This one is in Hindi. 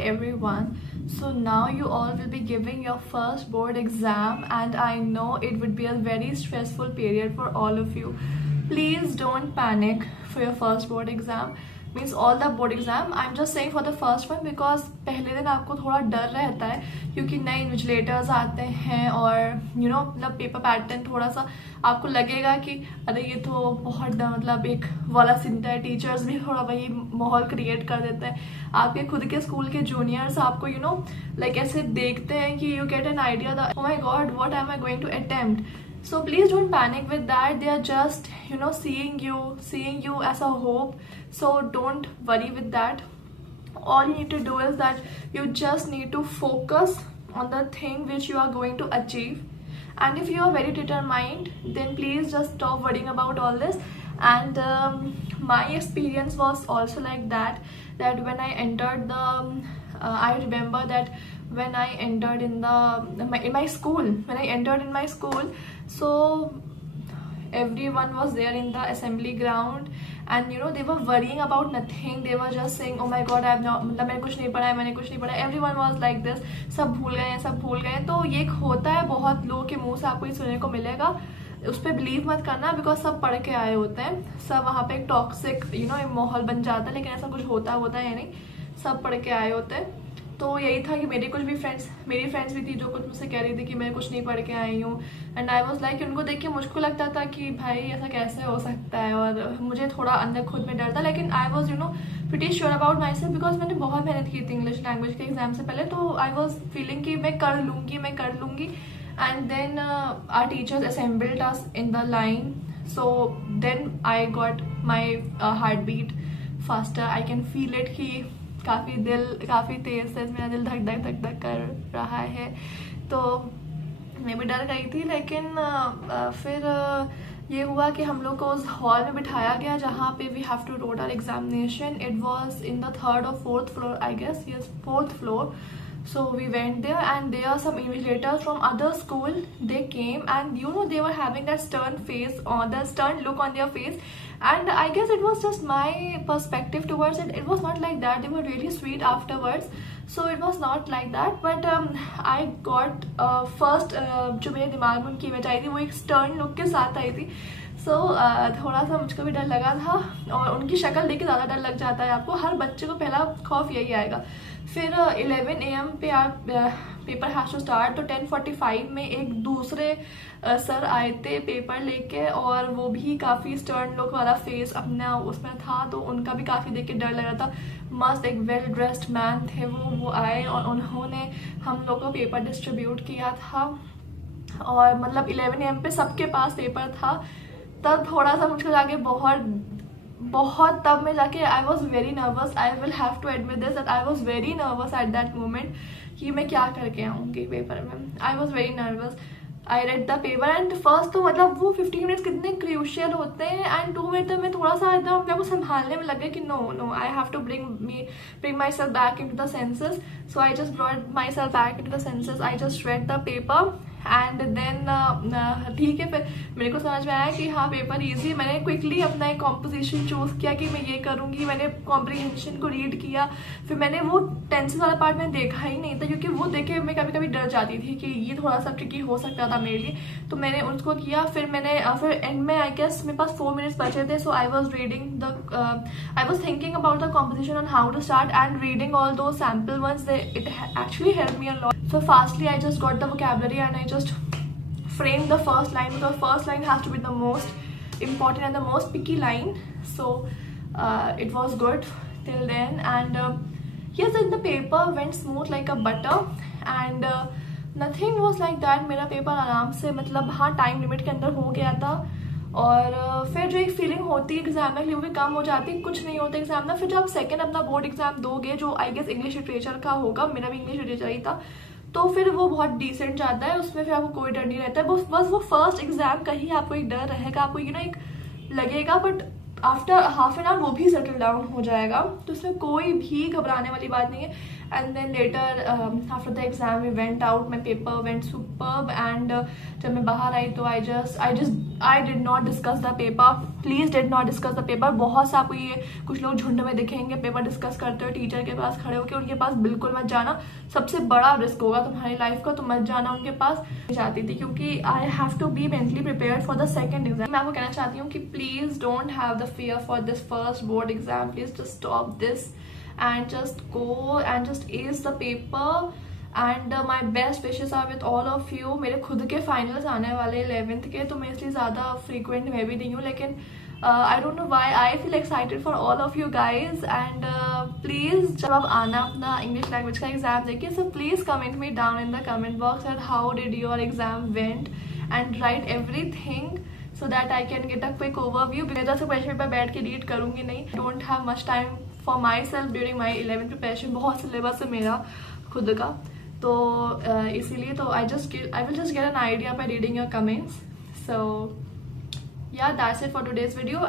everyone. So now you all will be giving your first board exam, and I know it would be a very stressful period for all of you. Please don't panic for your first board exam. Means all the board exam. I'm just saying for the first one because पहले दिन आपको थोड़ा डर रहता है क्योंकि नए इन्विजिलेटर्स आते हैं और मतलब पेपर पैटर्न थोड़ा सा आपको लगेगा कि अरे ये तो बहुत मतलब एक वाला सिंटा है। टीचर्स भी थोड़ा वही माहौल क्रिएट कर देते हैं। आपके खुद के स्कूल के जूनियर्स आपको लाइक ऐसे देखते हैं कि you get an idea that oh my god what am I going to attempt. So please don't panic with that. They are just seeing you as a hope. So don't worry with that. All you need to do is that you just need to focus on the thing which you are going to achieve. And if you are very determined, then please just stop worrying about all this. And my experience was also like that when I entered the I remember that when I entered in my school, so everyone was there in the assembly ground and they were worrying about nothing. They were just saying, oh my god, I have not, मतलब मैंने कुछ नहीं पढ़ा है. Everyone was like this, सब भूल गए. तो ये होता है, बहुत लोगों के मुंह से आपको ये सुनने को मिलेगा. उस पर बिलीव मत करना बिकॉज सब पढ़ के आए होते हैं. सब वहाँ पे एक टॉक्सिक एक माहौल बन जाता है, लेकिन ऐसा कुछ होता है नहीं. सब पढ़ के आए होते हैं. तो यही था कि मेरी फ्रेंड्स भी थी जो कुछ मुझसे कह रही थी कि मैं कुछ नहीं पढ़ के आई हूँ. एंड आई वाज लाइक उनको देख के मुझको लगता था कि भाई ऐसा कैसे हो सकता है, और मुझे थोड़ा अंदर खुद में डर था. लेकिन I was pretty sure about my self because मैंने बहुत मेहनत की थी इंग्लिश लैंग्वेज के एग्जाम से पहले. तो आई वॉज फीलिंग कि मैं कर लूँगी. And then our teachers assembled us in the line. So then I got my heart beat faster. I can feel it कि काफ़ी तेज से मेरा दिल धक धक कर रहा है. तो मैं भी डर गई थी. लेकिन फिर ये हुआ कि हम लोग को उस हॉल में बिठाया गया जहाँ पे we have to wrote our examination. It was in the 3rd or 4th floor, I guess. Yes, 4th floor. So we went there and there are some invigilators from other school. They came and they were having that stern look on their face. And I guess it was just my perspective towards it. It was not like that. They were really sweet afterwards. So it was not like that. But I got first जो मेरे दिमाग में उनकी इमेज आई थी वो एक stern look के साथ आई थी. So थोड़ा सा मुझको भी डर लगा था. और उनकी शक्ल देख के ज़्यादा डर लग जाता है आपको. हर बच्चे को पहला खौफ यही आएगा. फिर 11 AM पे आप पेपर हैज टू स्टार्ट. तो 10:45 में एक दूसरे सर आए थे पेपर लेके, और वो भी काफ़ी स्टर्न लुक वाला फेस अपना उसमें था. तो उनका भी काफ़ी देख के डर लग रहा था. मस्त एक वेल ड्रेस्ड मैन थे वो आए और उन्होंने हम लोग को पेपर डिस्ट्रीब्यूट किया था. और मतलब 11 AM पे सबके पास पेपर था. तब थोड़ा सा मुझको जाके बहुत तब में जाके I was very nervous. I will have to admit this that I was very nervous at that moment कि मैं क्या करके आऊँगी पेपर में. I was very nervous. I read the paper and first तो मतलब वो 15 मिनट्स कितने क्रूशियल होते हैं. एंड 2 मिनट तक मैं थोड़ा सा एकदम मेरे को संभालने में लगा कि no I have to bring myself back into the senses. So I just brought myself back into the senses. I just read the paper and then ठीक है. फिर मेरे को समझ में आया कि हाँ पेपर ईजी. मैंने क्विकली अपना एक कॉम्पोजिशन चूज़ किया कि मैं ये करूँगी. मैंने कॉम्प्रीहेंशन को रीड किया. फिर मैंने वो टेंसेस वाला पार्ट मैंने देखा ही नहीं था क्योंकि वो देखे मैं कभी डर जाती थी कि ये थोड़ा सा ट्रिकी हो सकता था मेरे लिए. तो मैंने उसको किया. फिर एंड में आई गेस मेरे पास 4 मिनट्स बचे थे. So I was thinking about the composition on how to start and reading all those sample ones. It actually help me a lot. So fastly I just got the vocabulary and I just framed the first line because first line has to be the most important and the most picky line. So it was good till then and yes, the paper went smooth like a butter and nothing was like that. मेरा पेपर आराम से मतलब हाँ टाइम लिमिट के अंदर हो गया था. और फिर जो एक फीलिंग होती है एग्जाम में वो भी कम हो जाती है. कुछ नहीं होता एग्जाम में. फिर जब आप सेकंड अपना बोर्ड एग्जाम दोगे जो आई गेस इंग्लिश लिटरेचर का होगा, मेरा भी इंग्लिश लिटरेचर ही था, तो फिर वो बहुत डिसेंट जाता है. उसमें फिर आपको कोई डर नहीं रहता है. बस वो फर्स्ट एग्जाम का ही आपको एक डर रहेगा. आपको एक लगेगा but after half an hour वो भी सेटल डाउन हो जाएगा. तो उसमें कोई भी घबराने वाली बात नहीं है. and then later after the exam we went out. My paper went superb, and जब मैं बाहर आई तो I did not discuss the paper. Please did not discuss the paper. बहुत से आपको ये कुछ लोग झुंड में दिखेंगे पेपर डिस्कस करते हुए टीचर के पास खड़े होकर, उनके पास बिल्कुल मत जाना, सबसे बड़ा रिस्क होगा तुम्हारी लाइफ का, तो मत जाना उनके पास। जाती थी क्योंकि I have to be mentally prepared for the second exam. मैं आपको कहना चाहती हूँ कि please don't have the fear for this first board exam, please just stop this and just go and just ace the paper, and my best wishes are with all of you. मेरे खुद के फाइनल्स आने वाले 11th के, तो मैं इसलिए ज़्यादा फ्रीक्वेंट मैं भी नहीं हूँ, लेकिन I don't know why I feel excited for all of you guys. And please जब आप आना अपना इंग्लिश लैंग्वेज का एग्जाम देखिए, so please comment me down in the comment box and how did your exam went, and right everything so that I can get a quick overview. because question paper बैठ के रीड करूंगी नहीं, don't have much time for myself during my 11th preparation, बहुत सिलेबस है मेरा खुद का, तो इसीलिए तो I will just get an idea by reading your comments. So yeah, that's it for today's video.